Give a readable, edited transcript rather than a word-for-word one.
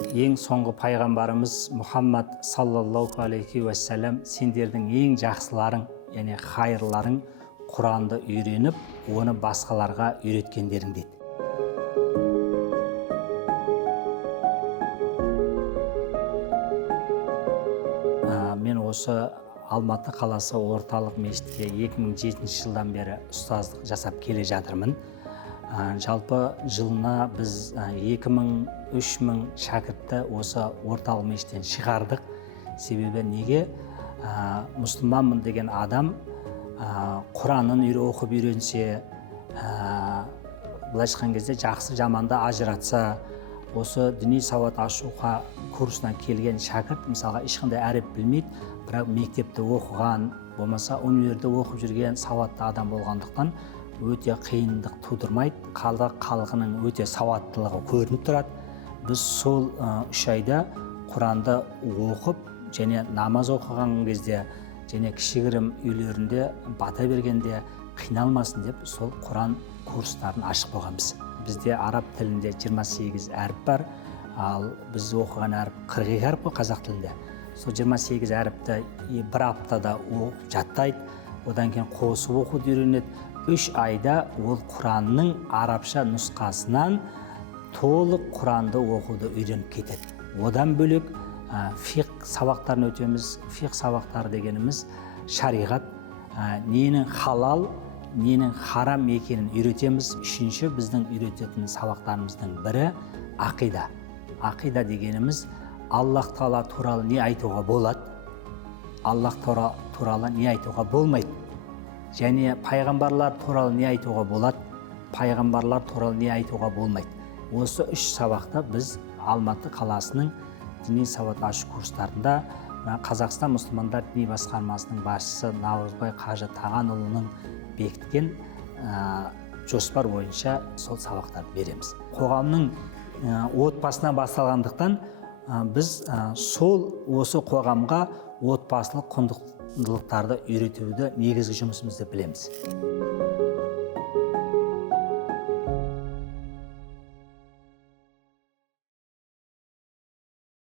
Ең соңғы пайғамбарымыз Мұхаммад саллаллаху алейхи уассалам сендердің ең жақсыларың, яғни хайырларың Құранды үйреніп, оны басқаларға үйреткендерің дейді. Мен осы Алматы қаласы орталық мешітте 2007 жылдан бері ұстаздық жасап келе жатырмын. Жалпы жылына біз 2000-3000 шәкіртті осы орталық мешіттен шығардық. Себебі неге? Мұсылманмын деген адам Құранын оқып үйренсе, былайша айтқан кезде жақсы жаманды ажыратса, осы діни сауат ашуға курсына келген шәкірт мысалға ешқандай әріп білмейді, бірақ мектепте оқыған, болмаса универде оқып жүрген сауатты адам болғандықтан өте қиындық тудырмайды, халқының өте сауаттылығы көрініп тұрады. Біз сол 3 айда Құранды оқып және намаз оқыған кезде және кішігірім үйлерінде бата бергенде қиналмасын деп сол Құран курстарын ашық болғанбыз. Бізде араб тілінде 28 әріп бар, ал біз оқыған әріп 42 әріп қой қазақ тілінде. Сол 28 әріпті бір аптада оқып жаттайды, одан кейін қосып оқуды үйренеді. 3 айда ол Құранның арабша нұсқасынан толық Құранды оқуды үйреніп кетеді. Одан бөлек фиқ сабақтарын өтеміз. Фиқ сабақтары дегеніміз шариғат, ненің халал, ненің харам екенін үйретеміз. Үшінші біздің үйрететін сабақтарымыздың бірі ақида. Ақида дегеніміз Аллах Тағала туралы не айтуға болады, Аллах туралы не айтуға болмайды. Және пайғамбарлар туралы не айтуға болады, пайғамбарлар туралы не айтуға болмайды. Осы 3 сабақта біз Алматы қаласының діни сауат ашу курстарында Қазақстан мұсылмандар діни басқармасының басшысы Наурызбай Қажы Тағанұлының бекіткен жоспар бойынша сол сабақтарды береміз. Қоғамның отбасынан басталғандықтан біз осы қоғамға отбасылық құндылықтарды үйретуді негізгі жұмысымызды білеміз.